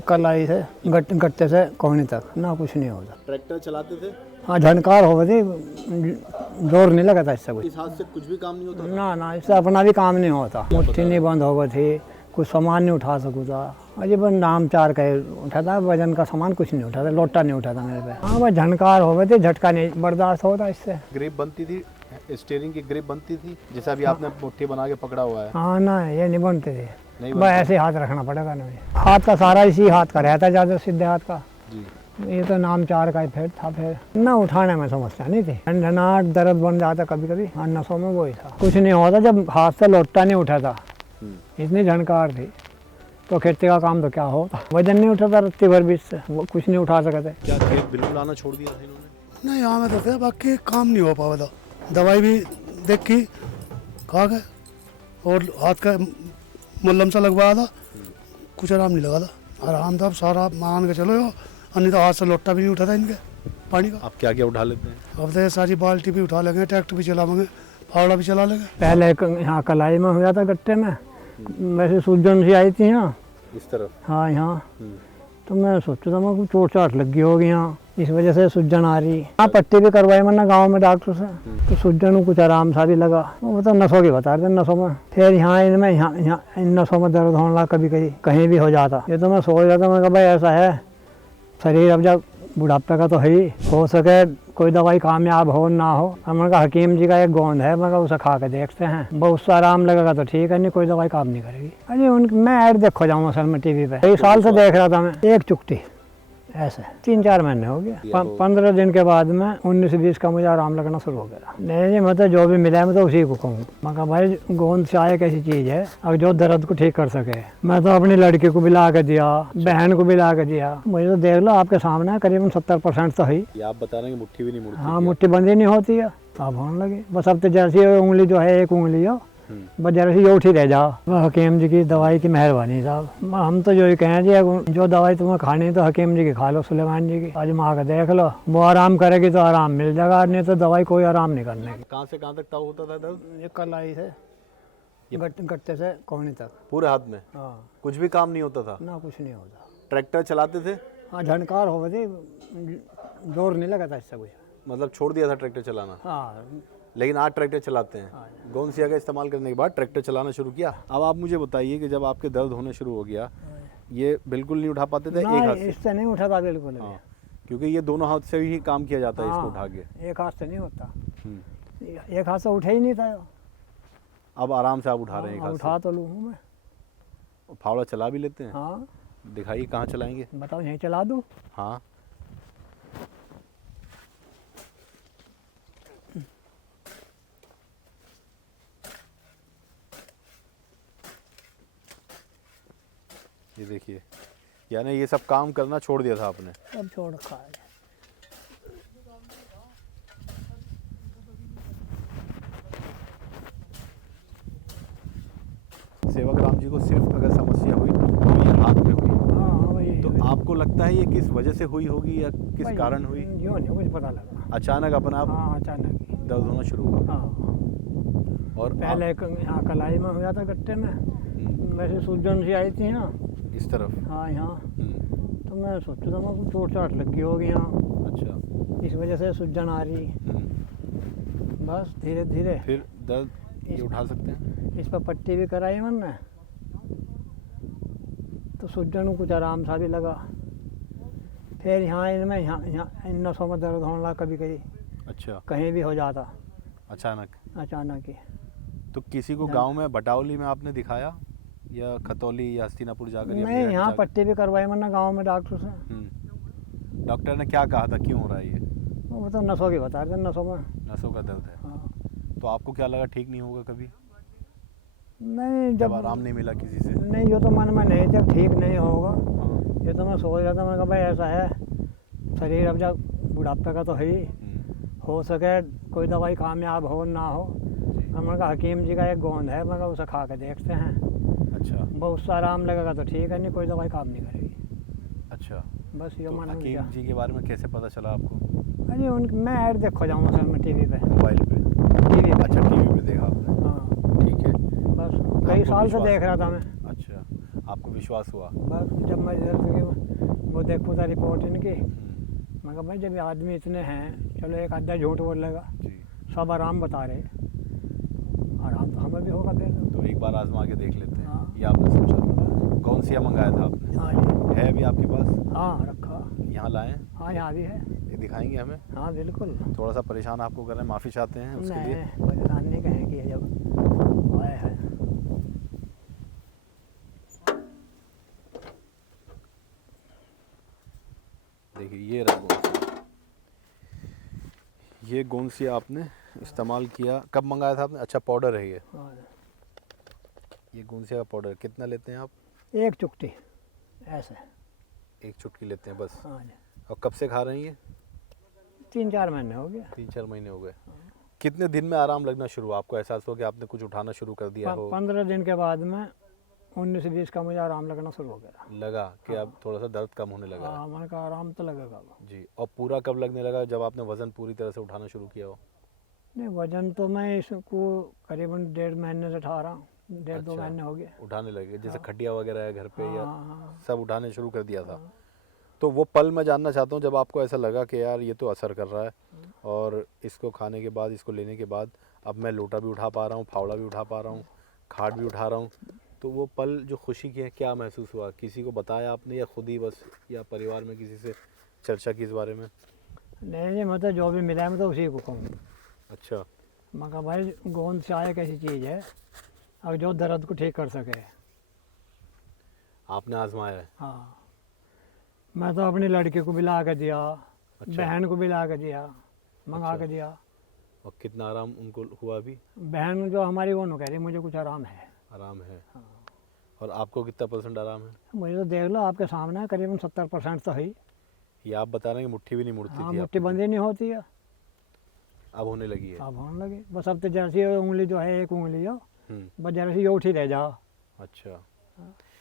कल आई है गट्टे से कोहनी तक ना कुछ नहीं होता। ट्रैक्टर चलाते थे, हाँ झनकार हो गई, जोर नहीं लगा था इससे कुछ। इस हाथ से कुछ भी काम नहीं होता। ना इससे अपना भी काम नहीं होता। मुट्ठी नहीं बंद हो गई थी, कुछ सामान नहीं उठा सकूँ था। अजी बस नाम चार का उठाता, वजन का सामान कुछ नहीं उठाता, लोटा नहीं उठाता मेरे पे। हाँ बस झनकार हो गए थे, झटका नहीं बर्दाश्त होता इससे। ग्रिप बनती थी, स्टीयरिंग की ग्रिप बनती थी, जैसा अभी आपने मुट्ठी बना के पकड़ा हुआ है। हाँ ना ये नहीं बनते थे, नहीं बस ऐसे हाथ रखना पड़ेगा ना। हाथ का सारा इसी हाथ का रहता है, ज़्यादा सीधे हाथ का। जी, ये तो नाम चार का ही फिर था। फिर ना उठाने में समस्या नहीं थी, झंझनाहट दर्द बन जाता कभी कभी। हाँ नसों में वही था, कुछ नहीं होता जब हाथ से लोटा नहीं उठा था। इतनी झनकार थी तो खेती का काम तो क्या होता। वजन नहीं उठाता रत्ती भर बीच से, वो कुछ नहीं उठा सकते। क्या खेत बिल्कुल आना छोड़ दिया था इन्होंने? नहीं यहाँ में तो थे, बाकी काम नहीं हो पावा था। दवाई भी देखी, खा गए और हाथ का मल्लम सा लगवाया था, कुछ आराम नहीं लगा था। आराम था सारा, मान के चलो। और नहीं तो हाथ से लोटा भी नहीं उठा था इनके पानी का। आप क्या क्या उठा लेते हैं? अब तो ये सारी बाल्टी भी उठा लेंगे, ट्रैक्टर भी चलावेंगे, फावड़ा भी चला लेंगे। पहले यहाँ कलाई में हुआ था गट्टे में, वैसे सूजन सी आई थी यहाँ इस तरफ? हाँ यहाँ। तो मैं सोचा था मैं चोट चाट लगी होगी यहाँ, इस वजह से सूजन आ रही। हाँ पट्टी भी करवाई मैंने गांव में डॉक्टर से, तो सूजन को कुछ आराम सा भी लगा। वो तो नसों की बता रहे थे, नसों में। फिर यहाँ इनमें यहाँ इन नसों में दर्द होने लगा, कभी कभी कहीं भी हो जाता। ये तो मैं सोच रहा था, मैं कहा भाई ऐसा है शरीर अब जब बुढ़ापे का तो है ही, हो सके कोई दवाई कामयाब हो ना हो। हमने कहा हकीम जी का एक गोंद है, मैं कहा उसे खा के देखते हैं, बहुत सा आराम लगेगा तो ठीक है, नहीं कोई दवाई काम नहीं करेगी। अरे मैं ऐड देखो जाऊँ असल में टीवी पे, कई साल से देख रहा था मैं। एक चुकती ऐसे 3-4 महीने हो गया। 15 दिन के बाद में 19-20 का मुझे आराम लगना शुरू हो गया। नहीं जी मतलब जो भी मिला है मैं तो उसी को कहूँ। मैं कहा भाई गोंद चाय एक ऐसी चीज़ है और जो दर्द को ठीक कर सके। मैं तो अपनी लड़की को भी ला के दिया, बहन को भी ला के दिया। मुझे तो देख लो आपके सामने करीबन 70% तो है। ये आप बता रहे हैं कि मुट्ठी भी नहीं मुड़ती? हाँ मुट्ठी बंदी नहीं होती है, अब होने लगी। बस अब तो जैसी उंगली जो है, एक उंगली हो बस जरा सी उठी रह जाओ। हकीम जी की दवाई की मेहरबानी साहब। हम तो जो ही कहें जी, जो दवाई तुम्हें खानी तो हकीम जी की खा लो, सुलेमान जी की आजमा के देख लो। वो आराम करेगी तो आराम मिल जाएगा, नहीं तो दवाई कोई आराम नहीं करने की। कहाँ से कहाँ तक ताव होता था दर्द? ये कल आई है गट्टे से कोहनी तक, पूरे हाथ में? हाँ कुछ भी काम नहीं होता था? ना कुछ नहीं होता। ट्रैक्टर चलाते थे? हाँ झनकार हो गई, जोर नहीं लगा था इससे कुछ। मतलब छोड़ दिया था ट्रैक्टर चलाना? हाँ लेकिन आज ट्रैक्टर चलाते हैं। गोंसिया का इस्तेमाल करने के बाद ट्रैक्टर चलाना शुरू किया। अब आप मुझे बताइए कि जब आपके दर्द होने शुरू हो गया, ये बिल्कुल नहीं उठा पाते थे? एक हाथ से? इससे नहीं उठा था बिल्कुल। हाँ, क्योंकि ये दोनों हाथ से ही काम किया जाता है इसको उठा के। एक हाथ से नहीं होता, एक हाथ से उठा ही नहीं था। अब आराम से आप उठा रहे हैं एक हाथ उठा तो लूँ मैं। से। फावड़ा चला भी लेते हैं? हाँ दिखाइए कहाँ चलाएंगे? बताओ यहीं चला दूँ? हाँ ये देखिए, यानी ये सब काम करना छोड़ दिया था आपने? अब छोड़ रखा है। सेवक राम जी को सिर्फ अगर समस्या हुई तो ये हाथ में हुई। हाँ वही तो आपको लगता है ये किस वजह से हुई होगी या किस कारण हुई? जो नहीं कुछ पता लगा। अचानक अपना आप हाँ अचानक ही। दर्द होना शुरू हुआ? हाँ और पहले यहाँ कलाई में हुआ था गट्टे में, वैसे सूजन सी आई थी यहाँ इस तरफ? हाँ यहाँ। तो मैं सोचा था मैं चोट चाट लगी होगी यहाँ, अच्छा। इस वजह से सूजन आ रही। बस धीरे धीरे फिर दर्द ये उठा सकते हैं? इस पर पट्टी भी कराई मैंने, तो सूजन को कुछ आराम सा भी लगा। फिर यहाँ इनमें यहाँ इन नसों में दर्द होने लगा कभी कभी। अच्छा, कहीं भी हो जाता अचानक ही। तो किसी को गांव में बटावली में आपने दिखाया या खतौली या हस्तिनापुर जाकर? नहीं यहाँ पट्टी भी करवाई मैंने गांव में डॉक्टर से। डॉक्टर ने क्या कहा था, क्यों हो रहा है ये? वो तो नसों की बता रहे थे, नसों में। नसों का दर्द है? हाँ। तो आपको क्या लगा ठीक नहीं होगा कभी? नहीं जब आराम नहीं मिला किसी से? नहीं ये तो मन में नहीं, जब ठीक नहीं होगा। हाँ। ये तो मैं सोच रहा था, मैं कहा भाई ऐसा है शरीर अब जब बुढ़ापे का तो है ही, हो सके कोई दवाई कामयाब हो ना हो। हमने कहा हकीम जी का एक गोंद है, मैं कहा उसे खा के देखते हैं। अच्छा, बहुत सा आराम लगेगा तो ठीक है, नहीं कोई दवाई काम नहीं करेगी। अच्छा। बस ये तो मन हकीम जी के बारे में कैसे पता चला आपको? अरे मैं ऐड देखो जाऊँ असल में टीवी पे। मोबाइल पे? टीवी पे। अच्छा, टीवी पे देखा आपने? हाँ ठीक है। बस कई साल से विश्वास देख रहा था मैं। अच्छा, आपको विश्वास हुआ? बस जब मैं रिजल्ट की वो देखूँ था रिपोर्ट इनकी, हम्म, मैं कहा भाई जब ये आदमी इतने हैं, चलो एक आधा झूठ बोल लेगा, जी। सब आराम बता रहे, आराम तो हमें भी होगा फिर। तो एक बार आजमा के देख लेते हैं, हाँ। ये आपने सोचा था। कौन सी मंगाया था आपने? हाँ जी, है अभी आपके पास? हाँ रखा, यहाँ लाएं? हाँ यहाँ भी है, ये दिखाएंगे हमें? हाँ बिल्कुल। थोड़ा सा परेशान आपको कर रहे हैं, माफ़ी चाहते हैं उसके लिए। नहीं परेशान नहीं कहेंगे जब आए हैं। देखिए ये रहा गोंसिया। ये गोंसिया आपने इस्तेमाल किया, कब मंगाया था आपने? अच्छा पाउडर है ये। हाँ, ये गोंसिया का पाउडर कितना लेते हैं आप? एक चुटकी ऐसे। एक चुटकी लेते हैं बस। हाँ जी, और कब से खा रहे हैं ये? 3-4 महीने हो गया। 3-4 महीने हो गए। कितने दिन में आराम लगना शुरू हुआ? आपको एहसास हो कि आपने कुछ उठाना शुरू कर दिया हो? 15 दिन के बाद में 19-20 का मुझे आराम लगना शुरू हो गया। लगा कि अब थोड़ा सा दर्द कम होने लगा है। हाँ मैंने कहा आराम तो लगेगा अब। जी। और पूरा कब लगने लगा जब आपने वज़न पूरी तरह से उठाना शुरू किया हो? नहीं वजन तो मैं इसको करीबन 1.5 महीने से उठा रहा हूँ, 1.5-2 अच्छा। महीने हो गए। उठाने लगे जैसे खटिया वगैरह है घर पे या हाँ, सब उठाने शुरू कर दिया था? तो वो पल मैं जानना चाहता हूँ जब आपको ऐसा लगा कि यार ये तो असर कर रहा है और इसको खाने के बाद, इसको लेने के बाद अब मैं लोटा भी उठा पा रहा हूँ, फावड़ा भी उठा पा रहा हूँ, खाट भी उठा रहा हूँ, तो वो पल जो खुशी की है क्या महसूस हुआ? किसी को बताया आपने या खुद ही बस, या परिवार में किसी से चर्चा की इस बारे में? नहीं नहीं मतलब जो भी मिला है मैं तो उसी को कहूँ। अच्छा। मैं कहा भाई गोंद चाय एक ऐसी चीज़ है और जो दर्द को ठीक कर सके। आपने आजमाया है? हाँ मैं तो अपनी लड़की को भी ला के दिया, अच्छा। बहन को भी ला के दिया, मंगा अच्छा। के दिया। और कितना आराम उनको हुआ अभी? बहन जो हमारी वो न कह रही मुझे कुछ आराम है। आराम है। और आपको कितना % आराम है? मुझे तो देख लो आपके सामने है, करीबन 70% तो है ही। ये आप बता रहे हैं कि मुट्ठी भी नहीं मुड़ती हाँ थी मुट्ठी आपकी? बंद ही नहीं होती है, अब होने लगी है? अब होने लगी। बस अब तो जैसी उंगली जो है, एक उंगली जो हम्म, बस जरा सी ये उठी रह जाओ। अच्छा।